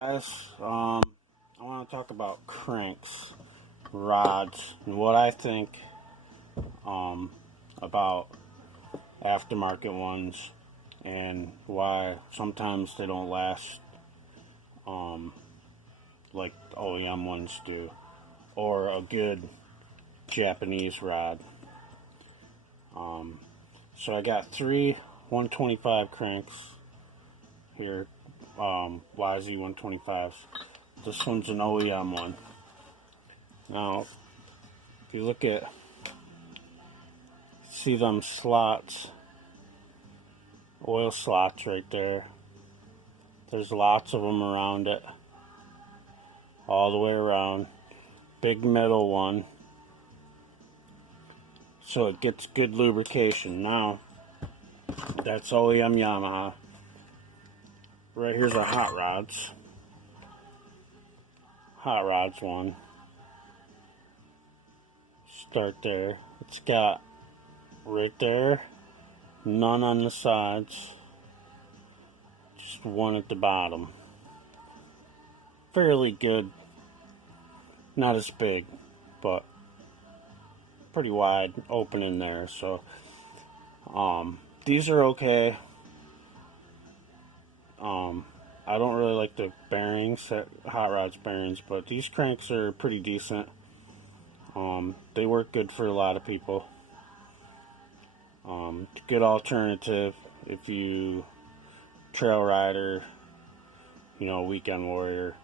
Guys, I want to talk about cranks, rods, and what I think about aftermarket ones and why sometimes they don't last like OEM ones do, or a good Japanese rod. So I got three 125 cranks here, YZ 125s. This one's an OEM one. Now, if you look at, see them slots, oil slots right there. There's lots of them around it, all the way around. Big middle one, so it gets good lubrication. Now, that's OEM Yamaha. Right here's our hot rods. Hot rods one. Start there. It's got right there, none on the sides, just one at the bottom. Fairly good, not as big, but pretty wide opening there. So these are okay. I don't really like the bearings, hot rods bearings, but these cranks are pretty decent. They work good for a lot of people. Good alternative if you trail rider, weekend warrior.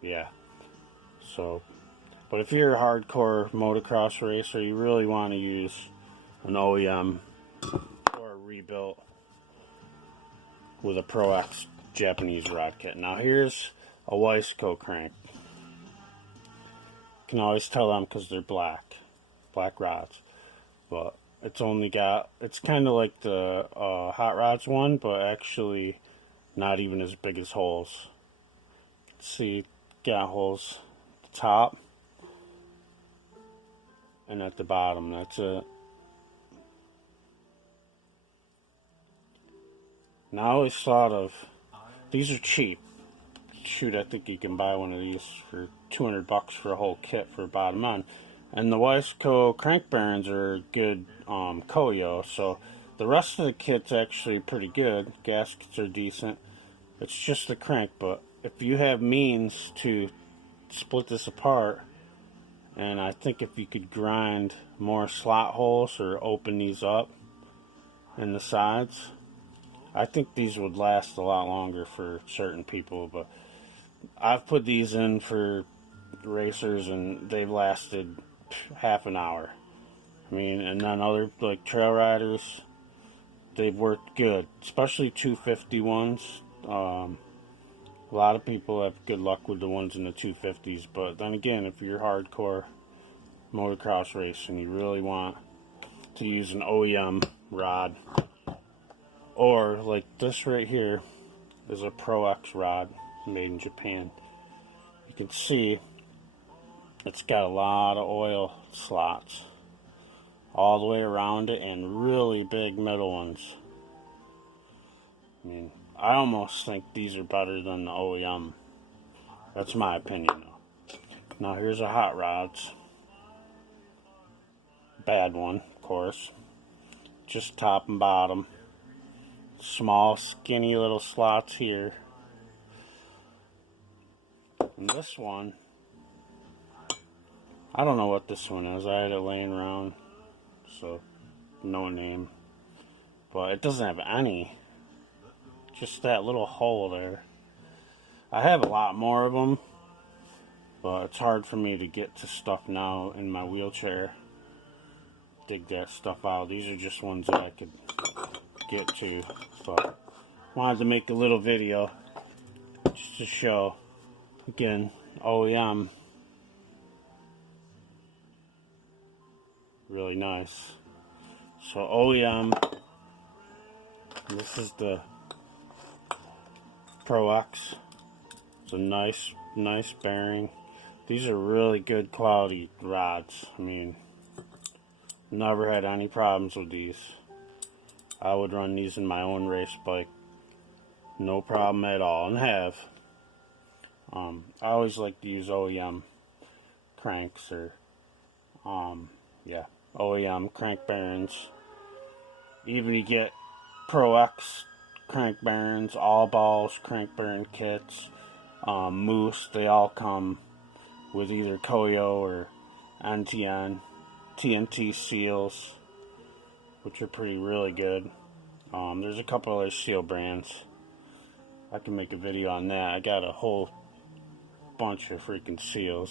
Yeah. So, but if you're a hardcore motocross racer, you really want to use an OEM or a rebuilt with a Pro X Japanese rod kit. Now here's a Wiseco crank. You can always tell them because they're black rods, but it's kind of like the hot rods one, but actually not even as big as holes. You can see got holes at the top and at the bottom. That's it. Now I always thought of, these are cheap. Shoot, I think you can buy one of these for $200 for a whole kit for bottom end. And the Wiseco crank bearings are good Koyo, so the rest of the kit's actually pretty good. Gaskets are decent. It's just the crank, but if you have means to split this apart, and I think if you could grind more slot holes or open these up in the sides, I think these would last a lot longer for certain people. But I've put these in for racers and they've lasted half an hour. And then other like trail riders, they've worked good, especially 250 ones. A lot of people have good luck with the ones in the 250s, but then again, if you're hardcore motocross racing, you really want to use an OEM rod, or like this right here is a Pro X rod made in Japan. You can see it's got a lot of oil slots all the way around it and really big middle ones. I almost think these are better than the OEM. That's my opinion though. Now here's a hot rods. Bad one, of course. Just top and bottom. Small, skinny little slots here. And this one, I don't know what this one is. I had it laying around, so no name. But it doesn't have any. Just that little hole there. I have a lot more of them, but it's hard for me to get to stuff now in my wheelchair. Dig that stuff out. These are just ones that I could get to. So wanted to make a little video just to show, again, OEM. Really nice. So OEM, this is the Pro X. It's a nice bearing. These are really good quality rods. Never had any problems with these. I would run these in my own race bike No problem at all, and have. I always like to use OEM cranks or, yeah, OEM crank bearings. Even you get Pro X crank bearings, all balls crank bearing kits, Moose, they all come with either Koyo or NTN, TNT seals, which are really good. There's a couple other seal brands. I can make a video on that. I got a whole bunch of freaking seals.